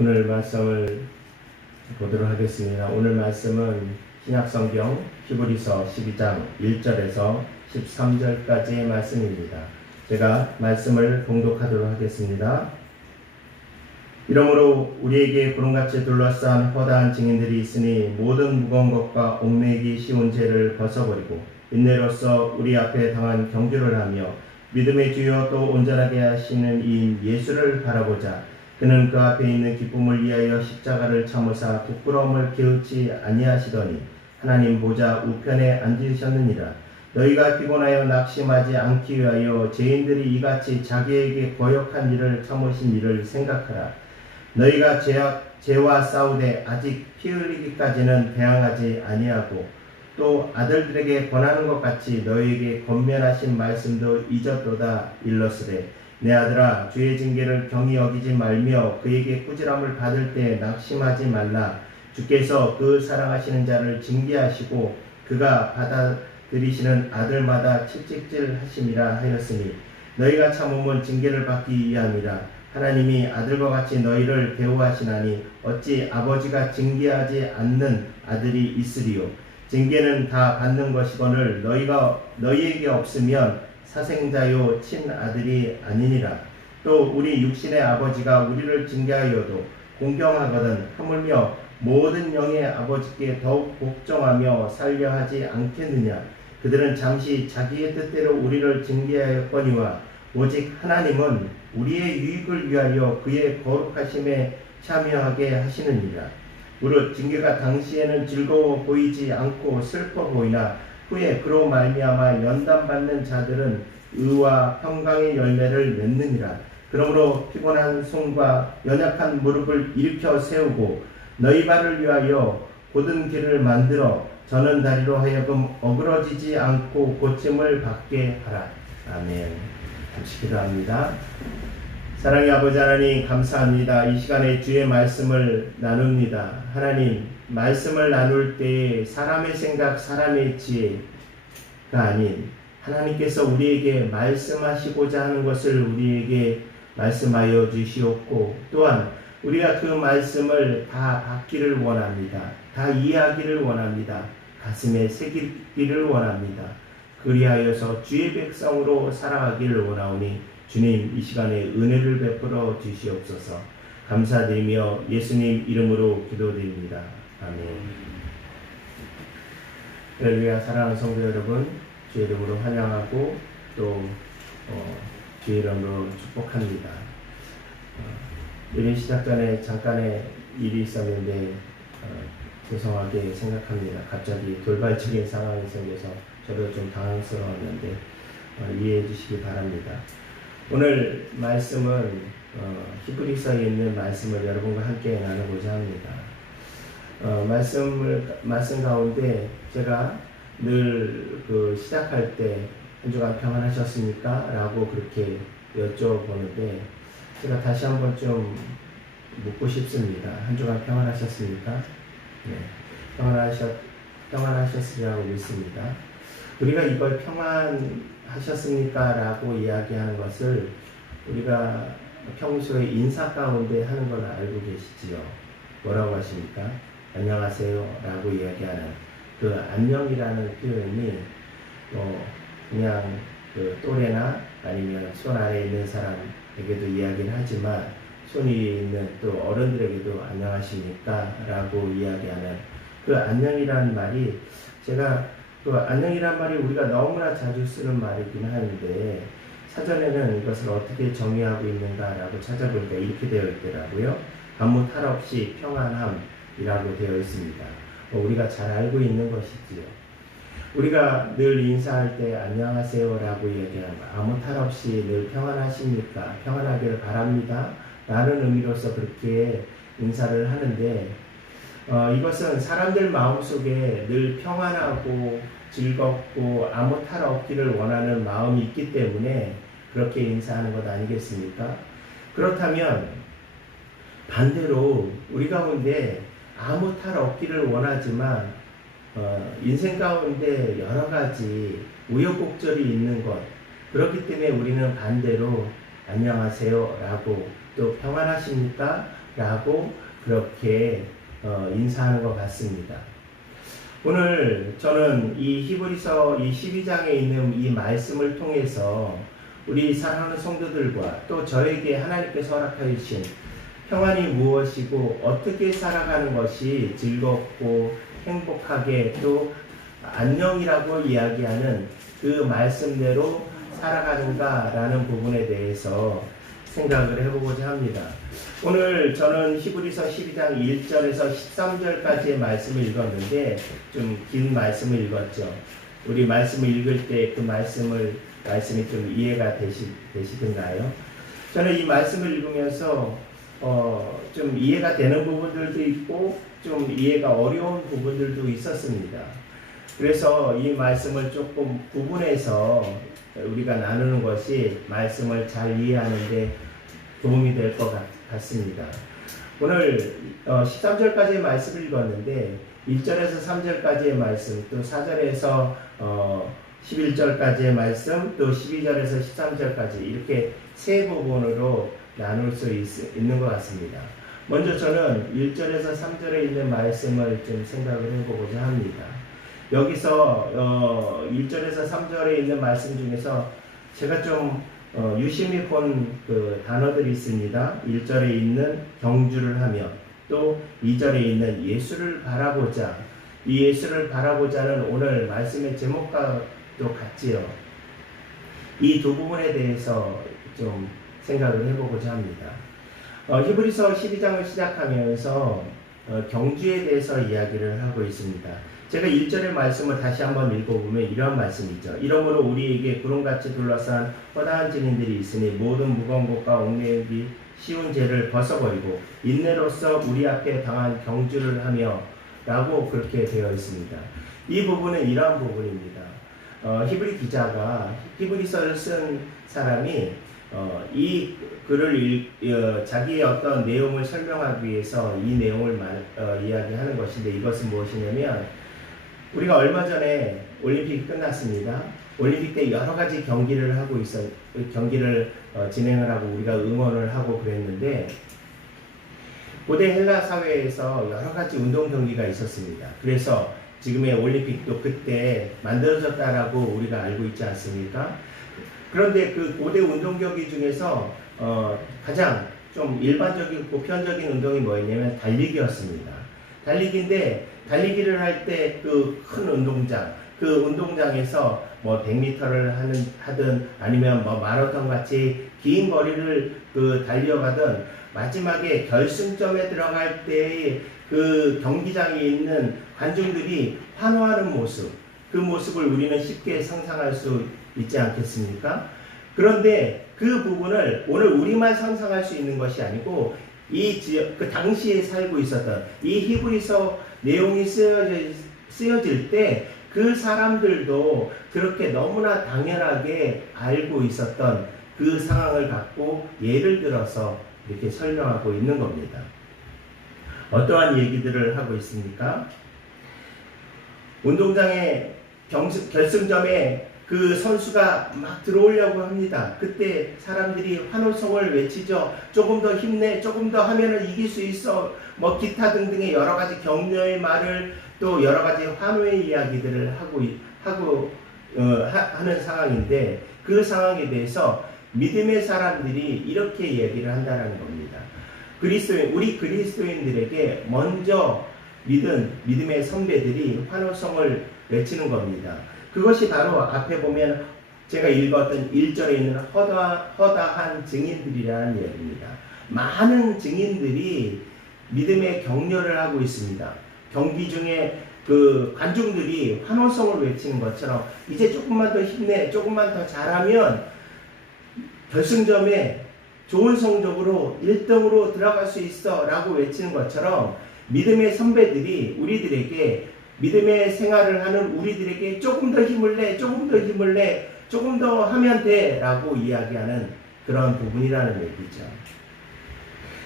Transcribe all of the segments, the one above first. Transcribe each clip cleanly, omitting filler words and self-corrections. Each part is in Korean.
오늘 말씀을 보도록 하겠습니다. 오늘 말씀은 신약성경 히브리서 12장 1절에서 13절까지의 말씀입니다. 제가 말씀을 봉독하도록 하겠습니다. 이러므로 우리에게 구름같이 둘러싼 허다한 증인들이 있으니 모든 무거운 것과 옥매기 쉬운 죄를 벗어버리고 인내로서 우리 앞에 당한 경주를 하며 믿음의 주요 또 온전하게 하시는 이인 예수를 바라보자. 그는 그 앞에 있는 기쁨을 위하여 십자가를 참으사 부끄러움을 게으르지 아니하시더니 하나님 보좌 우편에 앉으셨느니라. 너희가 피곤하여 낙심하지 않기 위하여 죄인들이 이같이 자기에게 거역한 일을 참으신 일을 생각하라. 너희가 죄와 싸우되 아직 피 흘리기까지는 대항하지 아니하고 또 아들들에게 권하는 것 같이 너희에게 권면하신 말씀도 잊었도다. 일러스되 내 아들아, 주의 징계를 경히 여기지 말며 그에게 꾸지람을 받을 때 낙심하지 말라. 주께서 그 사랑하시는 자를 징계하시고 그가 받아들이시는 아들마다 칠찍질 하심이라 하였으니 너희가 참음은 징계를 받기 위함이라. 하나님이 아들과 같이 너희를 대우하시나니 어찌 아버지가 징계하지 않는 아들이 있으리요. 징계는 다 받는 것이거늘 너희에게 없으면 사생자요 친아들이 아니니라. 또 우리 육신의 아버지가 우리를 징계하여도 공경하거든 하물며 모든 영의 아버지께 더욱 복종하며 살려 하지 않겠느냐. 그들은 잠시 자기의 뜻대로 우리를 징계하였거니와 오직 하나님은 우리의 유익을 위하여 그의 거룩하심에 참여하게 하시느니라. 무릇 징계가 당시에는 즐거워 보이지 않고 슬퍼 보이나 후에 그로 말미암아 연단받는 자들은 의와 평강의 열매를 맺느니라. 그러므로 피곤한 손과 연약한 무릎을 일으켜 세우고 너희 발을 위하여 곧은 길을 만들어 저는 다리로 하여금 어그러지지 않고 고침을 받게 하라. 아멘. 같이 기도합니다. 사랑의 아버지 하나님, 감사합니다. 이 시간에 주의 말씀을 나눕니다. 하나님, 말씀을 나눌 때 사람의 생각, 사람의 지혜가 아닌 하나님께서 우리에게 말씀하시고자 하는 것을 우리에게 말씀하여 주시옵고, 또한 우리가 그 말씀을 다 받기를 원합니다. 다 이해하기를 원합니다. 가슴에 새기기를 원합니다. 그리하여서 주의 백성으로 살아가기를 원하오니 주님, 이 시간에 은혜를 베풀어 주시옵소서. 감사드리며 예수님 이름으로 기도드립니다. 아멘. 할렐루야. 사랑하는 성도 여러분, 주의 이름으로 환영하고 또 주의 이름으로 축복합니다. 일일 시작 전에 잠깐의 일이 있었는데 죄송하게 생각합니다. 갑자기 돌발적인 상황이 생겨서 저도 좀 당황스러웠는데 이해해 주시기 바랍니다. 오늘 말씀은 히브리서에 있는 말씀을 여러분과 함께 나누고자 합니다. 말씀 가운데 제가 늘 시작할 때 한 주간 평안하셨습니까? 라고 그렇게 여쭤보는데 제가 다시 한번 좀 묻고 싶습니다. 한 주간 평안하셨습니까? 네, 평안하셨으리라고 믿습니다. 우리가 이걸 평안하셨습니까? 라고 이야기하는 것을 우리가 평소에 인사 가운데 하는 걸 알고 계시지요. 뭐라고 하십니까? 안녕하세요 라고 이야기하는 그 안녕이라는 표현이 그냥 그 또래나 아니면 손 아래에 있는 사람에게도 이야기를 하지만 손 위에 있는 또 어른들에게도 안녕하십니까? 라고 이야기하는 그 안녕이라는 말이, 제가 그 안녕이란 말이 우리가 너무나 자주 쓰는 말이긴 하는데 사전에는 이것을 어떻게 정의하고 있는가라고 찾아보니까 이렇게 되어 있더라고요. 아무 탈 없이 평안함이라고 되어 있습니다. 우리가 잘 알고 있는 것이지요. 우리가 늘 인사할 때 안녕하세요라고 얘기하면 아무 탈 없이 늘 평안하십니까? 평안하기를 바랍니다. 라는 의미로서 그렇게 인사를 하는데 이것은 사람들 마음속에 늘 평안하고 즐겁고 아무 탈 없기를 원하는 마음이 있기 때문에 그렇게 인사하는 것 아니겠습니까? 그렇다면 반대로 우리 가운데 아무 탈 없기를 원하지만 인생 가운데 여러 가지 우여곡절이 있는 것, 그렇기 때문에 우리는 반대로 안녕하세요 라고 또 평안하십니까? 라고 그렇게 인사하는 것 같습니다. 오늘 저는 이 히브리서 이 12장에 있는 이 말씀을 통해서 우리 사랑하는 성도들과 또 저에게 하나님께서 허락하여 주신 평안이 무엇이고 어떻게 살아가는 것이 즐겁고 행복하게 또 안녕이라고 이야기하는 그 말씀대로 살아가는가라는 부분에 대해서 생각을 해보고자 합니다. 오늘 저는 히브리서 12장 1절에서 13절까지의 말씀을 읽었는데 좀 긴 말씀을 읽었죠. 우리 말씀을 읽을 때 그 말씀이 좀 이해가 되시던가요? 저는 이 말씀을 읽으면서 좀 이해가 되는 부분들도 있고 좀 이해가 어려운 부분들도 있었습니다. 그래서 이 말씀을 조금 구분해서 우리가 나누는 것이 말씀을 잘 이해하는 데 도움이 될 것 같습니다. 오늘 13절까지의 말씀을 읽었는데 1절에서 3절까지의 말씀, 또 4절에서 11절까지의 말씀, 또 12절에서 13절까지 이렇게 세 부분으로 나눌 수 있는 것 같습니다. 먼저 저는 1절에서 3절에 있는 말씀을 좀 생각을 해보고자 합니다. 여기서 1절에서 3절에 있는 말씀 중에서 제가 좀 유심히 본 그 단어들이 있습니다. 1절에 있는 경주를 하며 또 2절에 있는 예수를 바라보자. 이 예수를 바라보자는 오늘 말씀의 제목과도 같지요. 이 두 부분에 대해서 좀 생각을 해보고자 합니다. 히브리서 12장을 시작하면서 경주에 대해서 이야기를 하고 있습니다. 제가 1절의 말씀을 다시 한번 읽어보면 이런 말씀이죠. 이러므로 우리에게 구름같이 둘러싼 허다한 증인들이 있으니 모든 무거운 것과 얽매이기 쉬운 죄를 벗어버리고 인내로서 우리 앞에 당한 경주를 하며 라고 그렇게 되어 있습니다. 이 부분은 이러한 부분입니다. 히브리 기자가 히브리서를 쓴 사람이 이 글을 자기의 어떤 내용을 설명하기 위해서 이 내용을 이야기하는 것인데 이것은 무엇이냐면 우리가 얼마 전에 올림픽이 끝났습니다. 올림픽 때 여러 가지 경기를 진행을 하고 우리가 응원을 하고 그랬는데 고대 헬라 사회에서 여러 가지 운동 경기가 있었습니다. 그래서 지금의 올림픽도 그때 만들어졌다라고 우리가 알고 있지 않습니까? 그런데 그 고대 운동 경기 중에서 가장 좀 일반적이고 보편적인 운동이 뭐였냐면 달리기였습니다. 달리기인데 달리기를 할 때 그 큰 운동장, 그 운동장에서 뭐 100m를 하든 아니면 뭐 마라톤 같이 긴 거리를 달려가든 마지막에 결승점에 들어갈 때의 그 경기장에 있는 관중들이 환호하는 모습, 그 모습을 우리는 쉽게 상상할 수 있지 않겠습니까? 그런데 그 부분을 오늘 우리만 상상할 수 있는 것이 아니고 이 지역, 그 당시에 살고 있었던 이 히브리서 내용이 쓰여질 때 그 사람들도 그렇게 너무나 당연하게 알고 있었던 그 상황을 갖고 예를 들어서 이렇게 설명하고 있는 겁니다. 어떠한 얘기들을 하고 있습니까? 운동장의 결승점에 그 선수가 막 들어오려고 합니다. 그때 사람들이 환호성을 외치죠. 조금 더 힘내, 조금 더 하면은 이길 수 있어. 뭐 기타 등등의 여러 가지 격려의 말을 또 여러 가지 환호의 이야기들을 하는 상황인데 그 상황에 대해서 믿음의 사람들이 이렇게 얘기를 한다는 겁니다. 우리 그리스도인들에게 먼저 믿음의 선배들이 환호성을 외치는 겁니다. 그것이 바로 앞에 보면 제가 읽었던 1절에 있는 허다한 증인들이라는 이야기입니다. 많은 증인들이 믿음의 격려를 하고 있습니다. 경기 중에 그 관중들이 환호성을 외치는 것처럼 이제 조금만 더 힘내, 조금만 더 잘하면 결승점에 좋은 성적으로 1등으로 들어갈 수 있어 라고 외치는 것처럼 믿음의 선배들이 우리들에게 믿음의 생활을 하는 우리들에게 조금 더 힘을 내, 조금 더 힘을 내, 조금 더 하면 돼 라고 이야기하는 그런 부분이라는 얘기죠.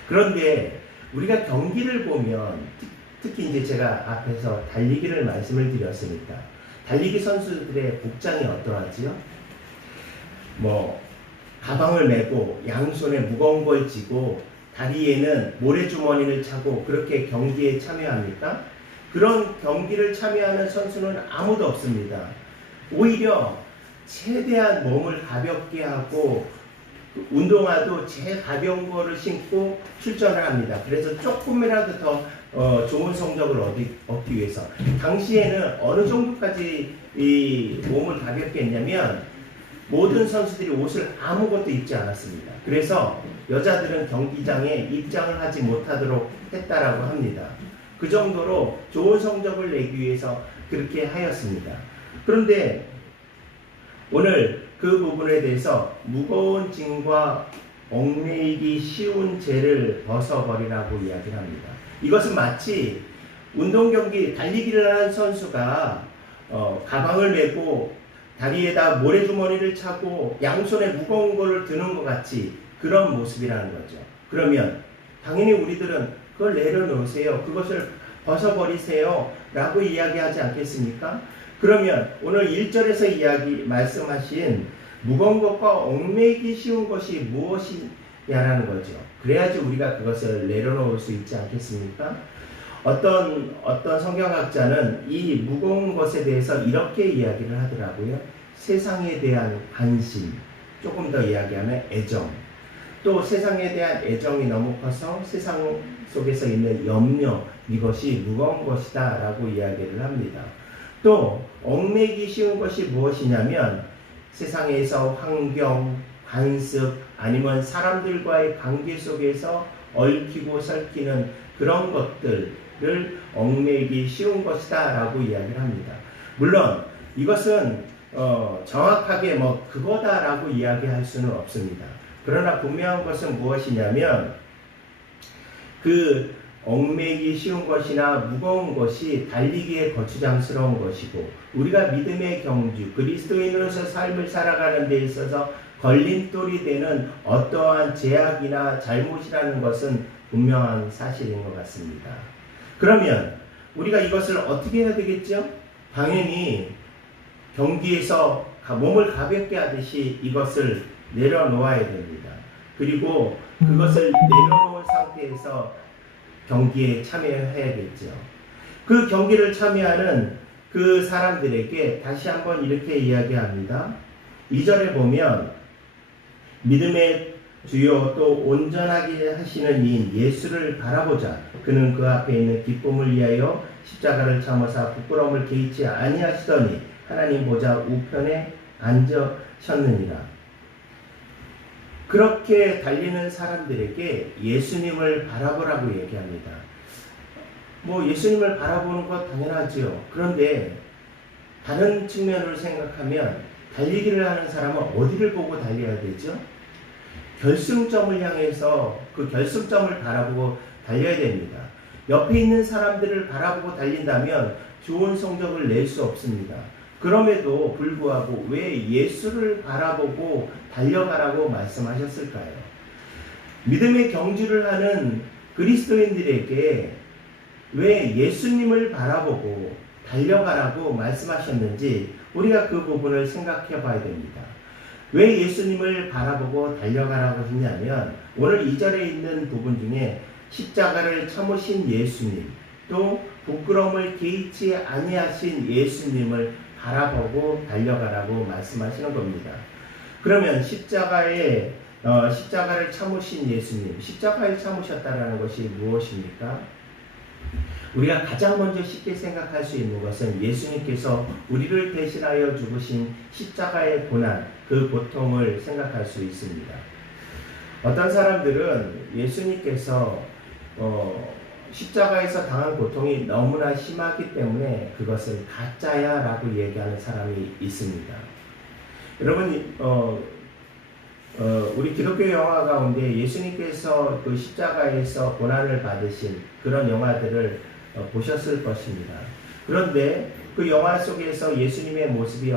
그런데 우리가 경기를 보면 특히 이제 제가 앞에서 달리기를 말씀을 드렸으니까 달리기 선수들의 복장이 어떠하지요? 뭐 가방을 메고 양손에 무거운 걸 쥐고 다리에는 모래주머니를 차고 그렇게 경기에 참여합니까? 그런 경기를 참여하는 선수는 아무도 없습니다. 오히려 최대한 몸을 가볍게 하고 운동화도 제일 가벼운 거를 신고 출전을 합니다. 그래서 조금이라도 더 좋은 성적을 얻기 위해서. 당시에는 어느 정도까지 이 몸을 가볍게 했냐면 모든 선수들이 옷을 아무것도 입지 않았습니다. 그래서 여자들은 경기장에 입장을 하지 못하도록 했다라고 합니다. 그 정도로 좋은 성적을 내기 위해서 그렇게 하였습니다. 그런데 오늘 그 부분에 대해서 무거운 짐과 얽매이기 쉬운 죄를 벗어버리라고 이야기를 합니다. 이것은 마치 운동 경기 달리기를 하는 선수가 가방을 메고 다리에다 모래주머니를 차고 양손에 무거운 것을 드는 것 같이 그런 모습이라는 거죠. 그러면 당연히 우리들은 그걸 내려놓으세요. 그것을 벗어버리세요. 라고 이야기하지 않겠습니까? 그러면 오늘 1절에서 말씀하신 무거운 것과 얽매이기 쉬운 것이 무엇이냐라는 거죠. 그래야지 우리가 그것을 내려놓을 수 있지 않겠습니까? 어떤 성경학자는 이 무거운 것에 대해서 이렇게 이야기를 하더라고요. 세상에 대한 관심, 조금 더 이야기하면 애정, 또 세상에 대한 애정이 너무 커서 세상 속에서 있는 염려, 이것이 무거운 것이다 라고 이야기를 합니다. 또 얽매이기 쉬운 것이 무엇이냐면 세상에서 환경, 관습, 아니면 사람들과의 관계 속에서 얽히고 설키는 그런 것들을 얽매이기 쉬운 것이다 라고 이야기를 합니다. 물론 이것은 정확하게 그거다 라고 이야기할 수는 없습니다. 그러나 분명한 것은 무엇이냐면 그 얽매이기 쉬운 것이나 무거운 것이 달리기에 거추장스러운 것이고 우리가 믿음의 경주, 그리스도인으로서 삶을 살아가는 데 있어서 걸림돌이 되는 어떠한 제약이나 잘못이라는 것은 분명한 사실인 것 같습니다. 그러면 우리가 이것을 어떻게 해야 되겠죠? 당연히 경기에서 몸을 가볍게 하듯이 이것을 내려놓아야 됩니다. 그리고 그것을 내려놓은 상태에서 경기에 참여해야겠죠. 그 경기를 참여하는 그 사람들에게 다시 한번 이렇게 이야기합니다. 2절에 보면 믿음의 주요 또 온전하게 하시는 이인 예수를 바라보자. 그는 그 앞에 있는 기쁨을 위하여 십자가를 참으사 부끄러움을 개의치 아니하시더니 하나님 보좌 우편에 앉으셨느니라. 그렇게 달리는 사람들에게 예수님을 바라보라고 얘기합니다. 예수님을 바라보는 것 당연하지요. 그런데 다른 측면으로 생각하면 달리기를 하는 사람은 어디를 보고 달려야 되죠? 결승점을 향해서 그 결승점을 바라보고 달려야 됩니다. 옆에 있는 사람들을 바라보고 달린다면 좋은 성적을 낼 수 없습니다. 그럼에도 불구하고 왜 예수를 바라보고 달려가라고 말씀하셨을까요? 믿음의 경주를 하는 그리스도인들에게 왜 예수님을 바라보고 달려가라고 말씀하셨는지 우리가 그 부분을 생각해 봐야 됩니다. 왜 예수님을 바라보고 달려가라고 했냐면 오늘 2절에 있는 부분 중에 십자가를 참으신 예수님, 또 부끄러움을 개의치 아니하신 예수님을 바라보고 달려가라고 말씀하시는 겁니다. 그러면 십자가를 참으신 예수님, 십자가를 참으셨다라는 것이 무엇입니까? 우리가 가장 먼저 쉽게 생각할 수 있는 것은 예수님께서 우리를 대신하여 죽으신 십자가의 고난, 그 고통을 생각할 수 있습니다. 어떤 사람들은 예수님께서 십자가에서 당한 고통이 너무나 심하기 때문에 그것은 가짜야 라고 얘기하는 사람이 있습니다. 여러분, 우리 기독교 영화 가운데 예수님께서 그 십자가에서 고난을 받으신 그런 영화들을 보셨을 것입니다. 그런데 그 영화 속에서 예수님의 모습이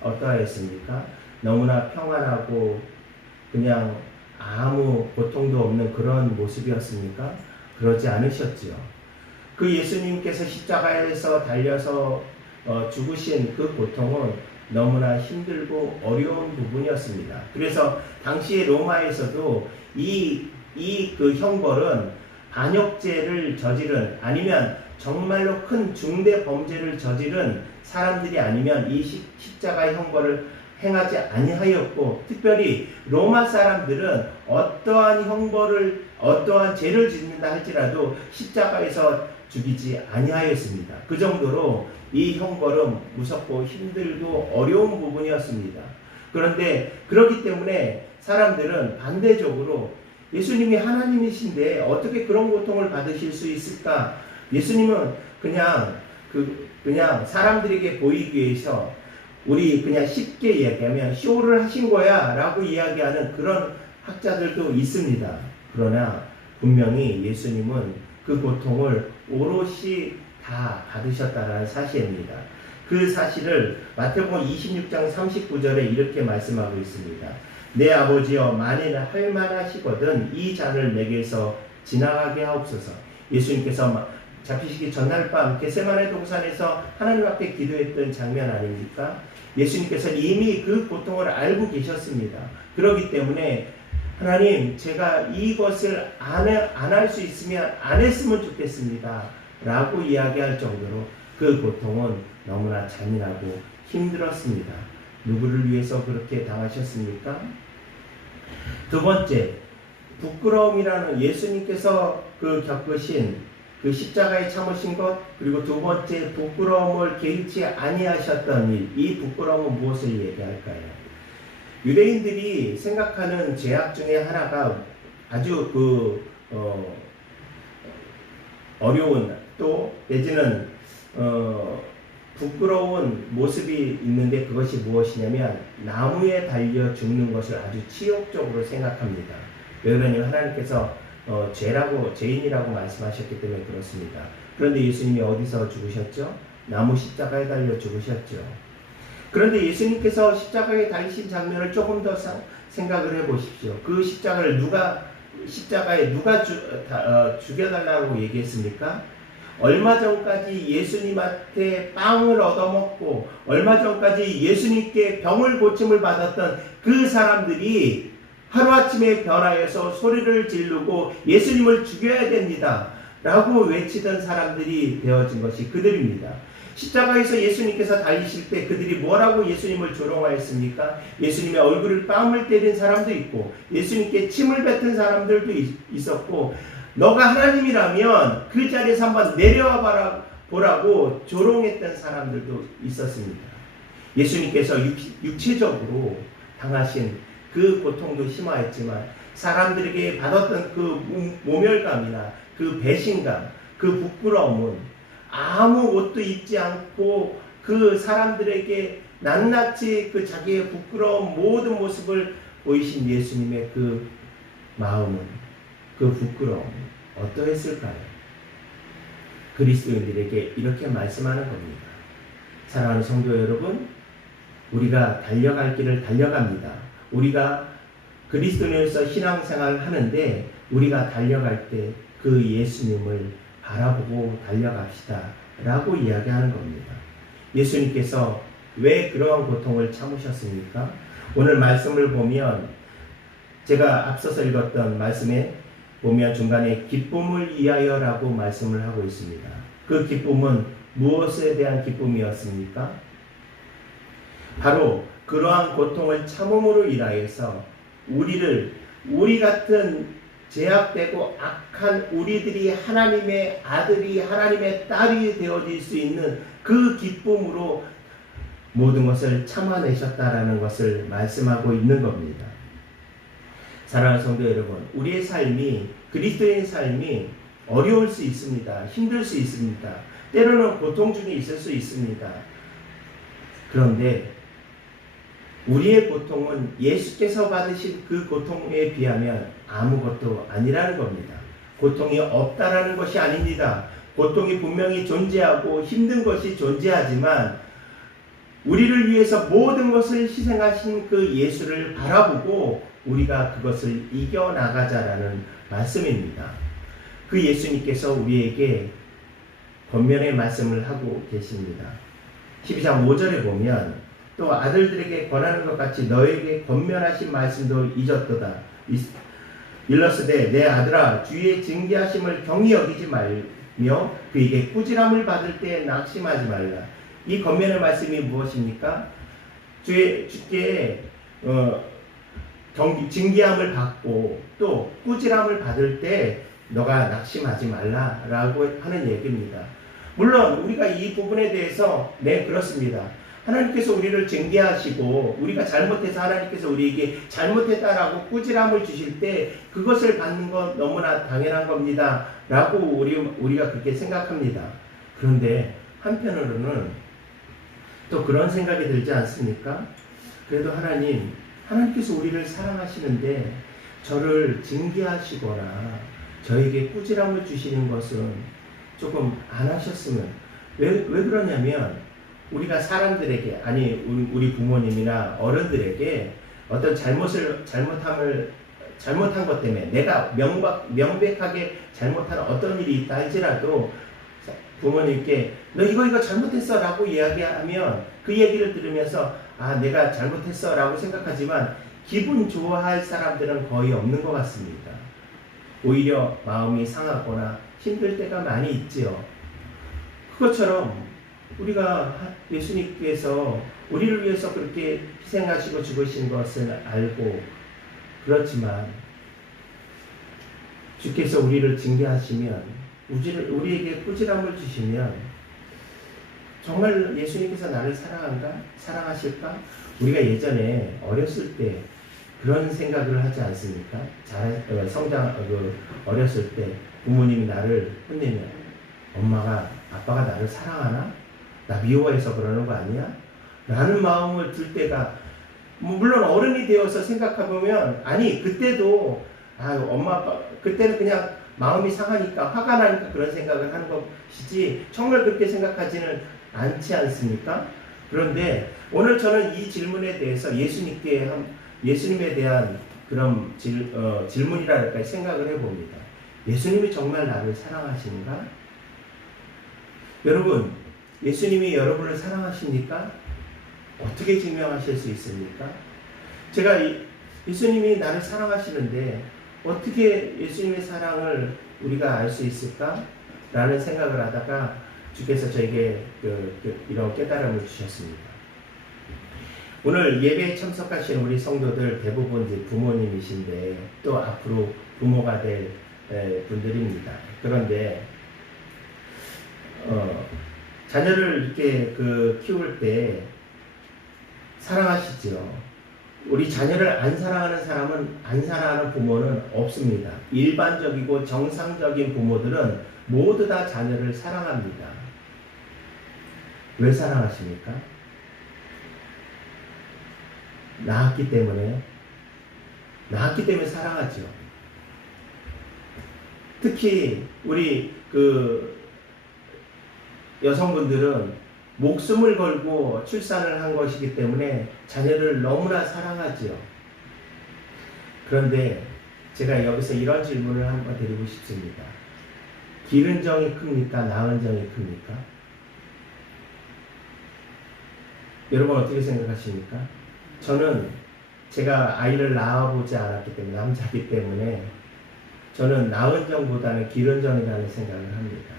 어떠했습니까? 너무나 평안하고 그냥 아무 고통도 없는 그런 모습이었습니까? 그러지 않으셨지요. 그 예수님께서 십자가에서 달려서 죽으신 그 고통은 너무나 힘들고 어려운 부분이었습니다. 그래서 당시의 로마에서도 이 이 그 형벌은 반역죄를 저지른 아니면 정말로 큰 중대 범죄를 저지른 사람들이 아니면 이 십자가의 형벌을 행하지 아니하였고, 특별히 로마 사람들은 어떠한 죄를 짓는다 할지라도 십자가에서 죽이지 아니하였습니다. 그 정도로 이 형벌은 무섭고 힘들고 어려운 부분이었습니다. 그런데 그렇기 때문에 사람들은 반대적으로 예수님이 하나님이신데 어떻게 그런 고통을 받으실 수 있을까? 예수님은 그냥 사람들에게 보이기 위해서 우리 그냥 쉽게 이야기하면 쇼를 하신 거야 라고 이야기하는 그런 학자들도 있습니다. 그러나 분명히 예수님은 그 고통을 오롯이 다 받으셨다는 사실입니다. 그 사실을 마태복음 26장 39절에 이렇게 말씀하고 있습니다. 내 아버지여, 만일 할만하시거든 이 잔을 내게서 지나가게 하옵소서. 예수님께서 잡히시기 전날 밤 겟세마네 동산에서 하나님 앞에 기도했던 장면 아닙니까? 예수님께서 이미 그 고통을 알고 계셨습니다. 그렇기 때문에 하나님, 제가 이것을 안 할 수 있으면 안 했으면 좋겠습니다 라고 이야기할 정도로 그 고통은 너무나 잔인하고 힘들었습니다. 누구를 위해서 그렇게 당하셨습니까? 두 번째, 부끄러움이라는 예수님께서 겪으신 그 십자가에 참으신 것, 그리고 두 번째 부끄러움을 개의치 아니하셨던 일, 이 부끄러움은 무엇을 얘기할까요? 유대인들이 생각하는 죄악 중에 하나가 아주 어려운 또 내지는 부끄러운 모습이 있는데, 그것이 무엇이냐면 나무에 달려 죽는 것을 아주 치욕적으로 생각합니다. 왜 그러냐면 하나님께서 죄인이라고 말씀하셨기 때문에 그렇습니다. 그런데 예수님이 어디서 죽으셨죠? 나무 십자가에 달려 죽으셨죠. 그런데 예수님께서 십자가에 달리신 장면을 조금 더 생각을 해보십시오. 그 십자가에 누가 죽여달라고 얘기했습니까? 얼마 전까지 예수님한테 빵을 얻어먹고 얼마 전까지 예수님께 병을 고침을 받았던 그 사람들이 하루아침에 변하여서 소리를 지르고 예수님을 죽여야 됩니다 라고 외치던 사람들이 되어진 것이 그들입니다. 십자가에서 예수님께서 달리실 때 그들이 뭐라고 예수님을 조롱하였습니까? 예수님의 얼굴을 뺨을 때린 사람도 있고 예수님께 침을 뱉은 사람들도 있었고, 너가 하나님이라면 그 자리에서 한번 내려와 보라고 조롱했던 사람들도 있었습니다. 예수님께서 육체적으로 당하신 그 고통도 심하였지만 사람들에게 받았던 그 모멸감이나 그 배신감, 그 부끄러움은 아무 옷도 입지 않고 그 사람들에게 낱낱이 그 자기의 부끄러운 모든 모습을 보이신 예수님의 그 마음은, 그 부끄러움은 어떠했을까요? 그리스도인들에게 이렇게 말씀하는 겁니다. 사랑하는 성도 여러분, 우리가 달려갈 길을 달려갑니다. 우리가 그리스도인으로서 신앙생활을 하는데 우리가 달려갈 때 그 예수님을 바라보고 달려갑시다 라고 이야기하는 겁니다. 예수님께서 왜 그러한 고통을 참으셨습니까? 오늘 말씀을 보면, 제가 앞서서 읽었던 말씀에 보면 중간에 기쁨을 위하여 라고 말씀을 하고 있습니다. 그 기쁨은 무엇에 대한 기쁨이었습니까? 바로 그러한 고통을 참음으로 인하여서 우리 같은 제약되고 악한 우리들이 하나님의 아들이, 하나님의 딸이 되어질 수 있는 그 기쁨으로 모든 것을 참아내셨다라는 것을 말씀하고 있는 겁니다. 사랑하는 성도 여러분, 우리의 삶이, 그리스도인의 삶이 어려울 수 있습니다. 힘들 수 있습니다. 때로는 고통 중에 있을 수 있습니다. 그런데 우리의 고통은 예수께서 받으신 그 고통에 비하면 아무것도 아니라는 겁니다. 고통이 없다라는 것이 아닙니다. 고통이 분명히 존재하고 힘든 것이 존재하지만 우리를 위해서 모든 것을 희생하신 그 예수를 바라보고 우리가 그것을 이겨나가자라는 말씀입니다. 그 예수님께서 우리에게 권면의 말씀을 하고 계십니다. 12장 5절에 보면 또 아들들에게 권하는 것 같이 너에게 권면하신 말씀도 잊었도다. 일러스되 내 아들아 주의 징계하심을 경히 여기지 말며 그에게 꾸지람을 받을 때 낙심하지 말라. 이 권면의 말씀이 무엇입니까? 주께 징계함을 받고 또 꾸지람을 받을 때 너가 낙심하지 말라라고 하는 얘기입니다. 물론 우리가 이 부분에 대해서 네 그렇습니다. 하나님께서 우리를 징계하시고 우리가 잘못해서 하나님께서 우리에게 잘못했다라고 꾸지람을 주실 때 그것을 받는 건 너무나 당연한 겁니다 라고 우리가 그렇게 생각합니다. 그런데 한편으로는 또 그런 생각이 들지 않습니까? 그래도 하나님께서 우리를 사랑하시는데 저를 징계하시거나 저에게 꾸지람을 주시는 것은 조금 안 하셨으면 왜 그러냐면 우리가 사람들에게 우리 부모님이나 어른들에게 어떤 잘못한 것 때문에 내가 명백하게 잘못한 어떤 일이 있다 할지라도 부모님께 너 이거 잘못했어 라고 이야기하면 그 얘기를 들으면서 내가 잘못했어 라고 생각하지만 기분 좋아할 사람들은 거의 없는 것 같습니다. 오히려 마음이 상하거나 힘들 때가 많이 있지요. 그것처럼 우리가 예수님께서 우리를 위해서 그렇게 희생하시고 죽으신 것을 알고 그렇지만 주께서 우리를 징계하시면 우리에게 꾸지람을 주시면 정말 예수님께서 나를 사랑하실까? 우리가 예전에 어렸을 때 그런 생각을 하지 않습니까? 어렸을 때 부모님이 나를 혼내면 아빠가 나를 사랑하나? 나 미워해서 그러는 거 아니야? 라는 마음을 들 때가 물론 어른이 되어서 생각해보면 그때도 엄마 아빠 그때는 그냥 마음이 상하니까 화가 나니까 그런 생각을 하는 것이지 정말 그렇게 생각하지는 않지 않습니까? 그런데 오늘 저는 이 질문에 대해서 예수님에 대한 그런 질문이랄까 생각을 해봅니다. 예수님이 정말 나를 사랑하시는가? 여러분, 예수님이 여러분을 사랑하십니까? 어떻게 증명하실 수 있습니까? 제가 예수님이 나를 사랑하시는데 어떻게 예수님의 사랑을 우리가 알 수 있을까? 라는 생각을 하다가 주께서 저에게 이런 깨달음을 주셨습니다. 오늘 예배에 참석하신 우리 성도들 대부분 이제 부모님이신데 또 앞으로 부모가 될 분들입니다. 그런데 자녀를 이렇게 키울 때 사랑하시죠. 우리 자녀를 안 사랑하는 부모는 없습니다. 일반적이고 정상적인 부모들은 모두 다 자녀를 사랑합니다. 왜 사랑하십니까? 낳았기 때문에 사랑하죠. 특히 우리 여성분들은 목숨을 걸고 출산을 한 것이기 때문에 자녀를 너무나 사랑하지요. 그런데 제가 여기서 이런 질문을 한번 드리고 싶습니다. 기른 정이 큽니까? 낳은 정이 큽니까? 여러분 어떻게 생각하십니까? 저는 제가 아이를 낳아보지 않았기 때문에 남자이기 때문에 저는 낳은 정보다는 기른 정이라는 생각을 합니다.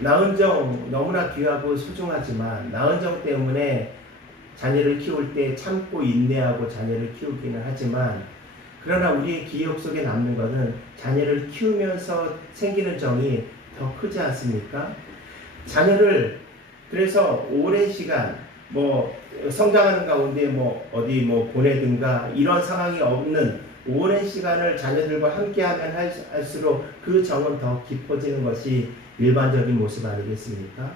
낳은 정 너무나 귀하고 소중하지만 낳은 정 때문에 자녀를 키울 때 참고 인내하고 자녀를 키우기는 하지만 그러나 우리의 기억 속에 남는 것은 자녀를 키우면서 생기는 정이 더 크지 않습니까? 자녀를 그래서 오랜 시간 성장하는 가운데 어디 보내든가 이런 상황이 없는 오랜 시간을 자녀들과 함께하면 할수록 그 정은 더 깊어지는 것이 일반적인 모습 아니겠습니까?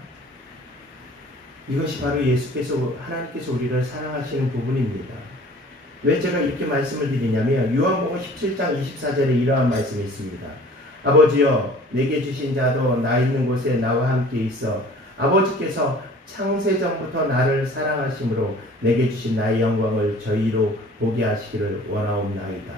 이것이 바로 하나님께서 우리를 사랑하시는 부분입니다. 왜 제가 이렇게 말씀을 드리냐면 요한복음 17장 24절에 이러한 말씀이 있습니다. 아버지여 내게 주신 자도 나 있는 곳에 나와 함께 있어 아버지께서 창세전부터 나를 사랑하심으로 내게 주신 나의 영광을 저희로 보게 하시기를 원하옵나이다.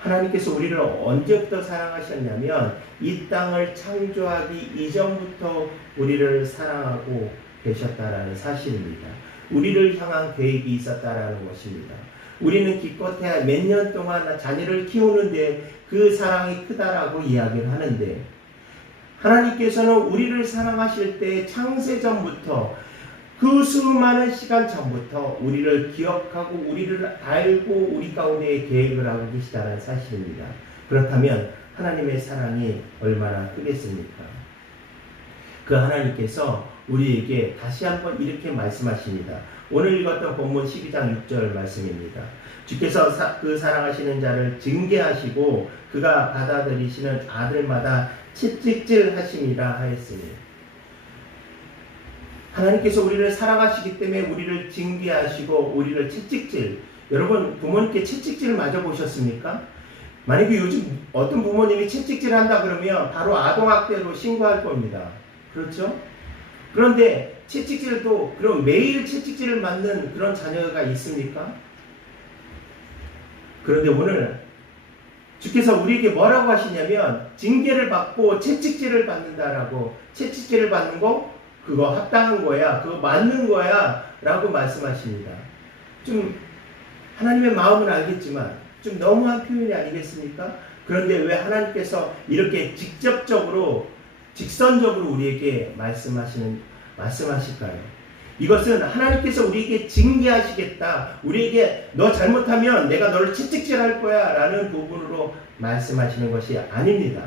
하나님께서 우리를 언제부터 사랑하셨냐면 이 땅을 창조하기 이전부터 우리를 사랑하고 계셨다라는 사실입니다. 우리를 향한 계획이 있었다라는 것입니다. 우리는 기껏해야 몇 년 동안 자녀를 키우는데 그 사랑이 크다라고 이야기를 하는데, 하나님께서는 우리를 사랑하실 때 창세전부터 그 수많은 시간 전부터 우리를 기억하고 우리를 알고 우리 가운데 계획을 하고 계시다는 사실입니다. 그렇다면 하나님의 사랑이 얼마나 크겠습니까? 그 하나님께서 우리에게 다시 한번 이렇게 말씀하십니다. 오늘 읽었던 본문 12장 6절 말씀입니다. 주께서 그 사랑하시는 자를 징계하시고 그가 받아들이시는 아들마다 채찍질 하심이라 하였으니, 하나님께서 우리를 사랑하시기 때문에 우리를 징계하시고 우리를 채찍질, 여러분 부모님께 채찍질 맞아보셨습니까? 만약에 요즘 어떤 부모님이 채찍질 한다 그러면 바로 아동학대로 신고할 겁니다. 그렇죠? 그런데 채찍질도, 그럼 매일 채찍질을 맞는 그런 자녀가 있습니까? 그런데 오늘 주께서 우리에게 뭐라고 하시냐면, 징계를 받고 채찍질을 받는다라고, 채찍질을 받는 거 그거 합당한 거야, 그거 맞는 거야 라고 말씀하십니다. 좀 하나님의 마음은 알겠지만 좀 너무한 표현이 아니겠습니까? 그런데 왜 하나님께서 이렇게 직접적으로 직선적으로 우리에게 말씀하실까요? 이것은 하나님께서 우리에게 징계하시겠다, 우리에게 너 잘못하면 내가 너를 채찍질할 거야 라는 부분으로 말씀하시는 것이 아닙니다.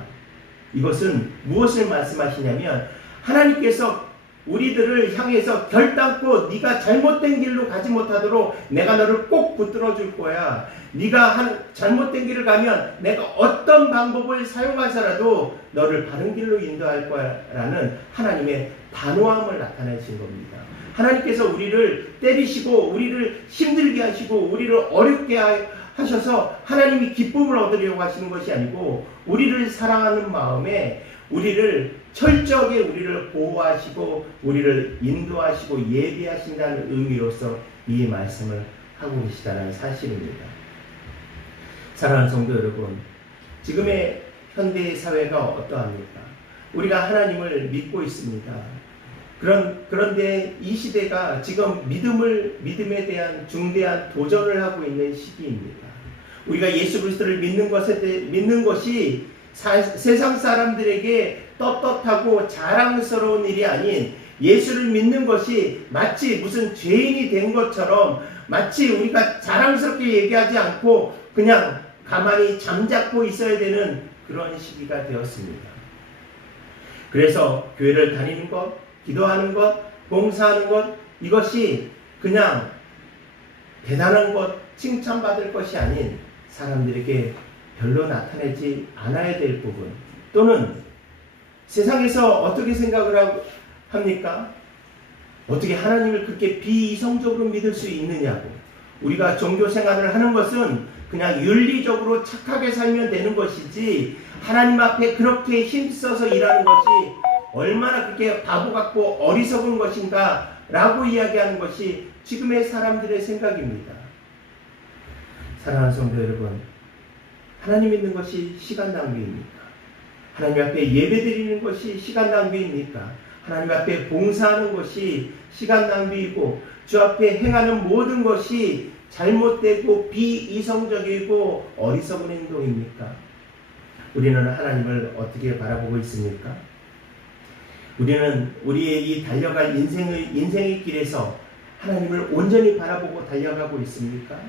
이것은 무엇을 말씀하시냐면, 하나님께서 우리들을 향해서 결단코 네가 잘못된 길로 가지 못하도록 내가 너를 꼭 붙들어 줄 거야, 네가 잘못된 길을 가면 내가 어떤 방법을 사용하서라도 너를 바른 길로 인도할 거야 라는 하나님의 단호함을 나타내신 겁니다. 하나님께서 우리를 때리시고 우리를 힘들게 하시고 우리를 어렵게 하셔서 하나님이 기쁨을 얻으려고 하시는 것이 아니고, 우리를 사랑하는 마음에 우리를 철저하게 우리를 보호하시고 우리를 인도하시고 예비하신다는 의미로서 이 말씀을 하고 계시다는 사실입니다. 사랑하는 성도 여러분, 지금의 현대의 사회가 어떠합니까? 우리가 하나님을 믿고 있습니다. 그런데 이 시대가 지금 믿음에 대한 중대한 도전을 하고 있는 시기입니다. 우리가 예수 그리스도를 믿는 것이 세상 사람들에게 떳떳하고 자랑스러운 일이 아닌, 예수를 믿는 것이 마치 무슨 죄인이 된 것처럼, 마치 우리가 자랑스럽게 얘기하지 않고 그냥 가만히 잠자코 있어야 되는 그런 시기가 되었습니다. 그래서 교회를 다니는 것, 기도하는 것, 봉사하는 것, 이것이 그냥 대단한 것, 칭찬받을 것이 아닌, 사람들에게 별로 나타내지 않아야 될 부분, 또는 세상에서 어떻게 생각을 합니까? 어떻게 하나님을 그렇게 비이성적으로 믿을 수 있느냐고. 우리가 종교 생활을 하는 것은 그냥 윤리적으로 착하게 살면 되는 것이지, 하나님 앞에 그렇게 힘써서 일하는 것이 얼마나 그렇게 바보 같고 어리석은 것인가 라고 이야기하는 것이 지금의 사람들의 생각입니다. 사랑하는 성도 여러분, 하나님 믿는 것이 시간 낭비입니까? 하나님 앞에 예배드리는 것이 시간 낭비입니까? 하나님 앞에 봉사하는 것이 시간 낭비이고, 주 앞에 행하는 모든 것이 잘못되고 비이성적이고 어리석은 행동입니까? 우리는 하나님을 어떻게 바라보고 있습니까? 우리는 우리의 이 달려갈 인생의 길에서 하나님을 온전히 바라보고 달려가고 있습니까?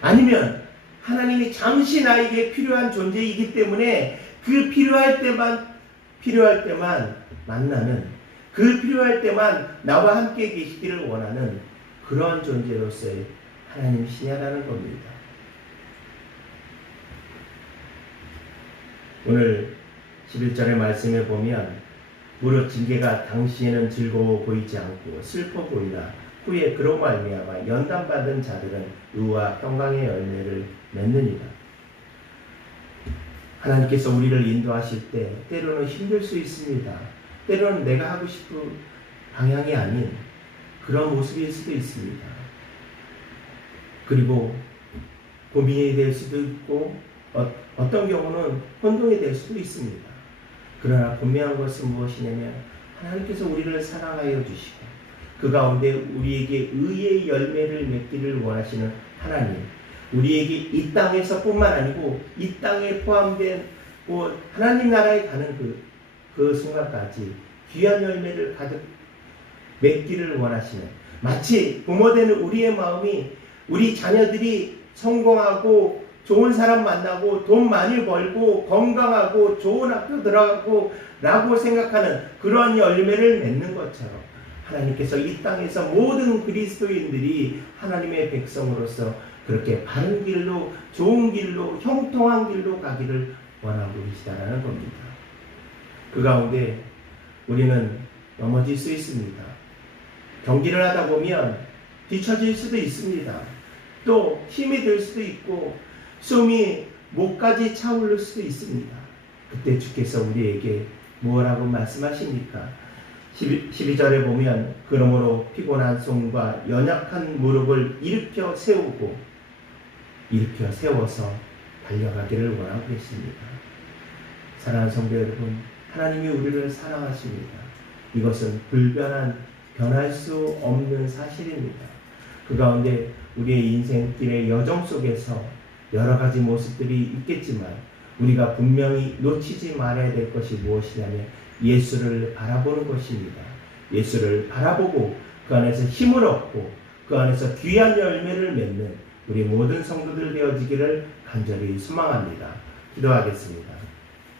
아니면 하나님이 잠시 나에게 필요한 존재이기 때문에 그 필요할 때만 만나는, 그 필요할 때만 나와 함께 계시기를 원하는 그런 존재로서의 하나님이시냐라는 겁니다. 오늘 11절의 말씀에 보면, 무릇 징계가 당시에는 즐거워 보이지 않고 슬퍼 보이나 후에 그로 말미암아 연단받은 자들은 의와 평강의 열매를 맺느니라. 하나님께서 우리를 인도하실 때 때로는 힘들 수 있습니다. 때로는 내가 하고 싶은 방향이 아닌 그런 모습일 수도 있습니다. 그리고 고민이 될 수도 있고 어떤 경우는 혼동이 될 수도 있습니다. 그러나 분명한 것은 무엇이냐면, 하나님께서 우리를 사랑하여 주시고 그 가운데 우리에게 의의 열매를 맺기를 원하시는 하나님, 우리에게 이 땅에서뿐만 아니고 이 땅에 포함된 하나님 나라에 가는 그 순간까지 귀한 열매를 가득 맺기를 원하시는, 마치 부모되는 우리의 마음이 우리 자녀들이 성공하고 좋은 사람 만나고 돈 많이 벌고 건강하고 좋은 학교 들어가고 라고 생각하는 그러한 열매를 맺는 것처럼 하나님께서 이 땅에서 모든 그리스도인들이 하나님의 백성으로서 그렇게 바른 길로, 좋은 길로, 형통한 길로 가기를 원하고 계시다라는 겁니다. 그 가운데 우리는 넘어질 수 있습니다. 경기를 하다 보면 뒤처질 수도 있습니다. 또 힘이 들 수도 있고 숨이 목까지 차오를 수도 있습니다. 그때 주께서 우리에게 뭐라고 말씀하십니까? 12절에 보면 그러므로 피곤한 손과 연약한 무릎을 일으켜 세워서 달려가기를 원하고 계십니다. 사랑하는 성도 여러분, 하나님이 우리를 사랑하십니다. 이것은 변할 수 없는 사실입니다. 그 가운데 우리의 인생길의 여정 속에서 여러 가지 모습들이 있겠지만 우리가 분명히 놓치지 말아야 될 것이 무엇이냐면 예수를 바라보는 것입니다. 예수를 바라보고 그 안에서 힘을 얻고 그 안에서 귀한 열매를 맺는 우리 모든 성도들 되어지기를 간절히 소망합니다. 기도하겠습니다.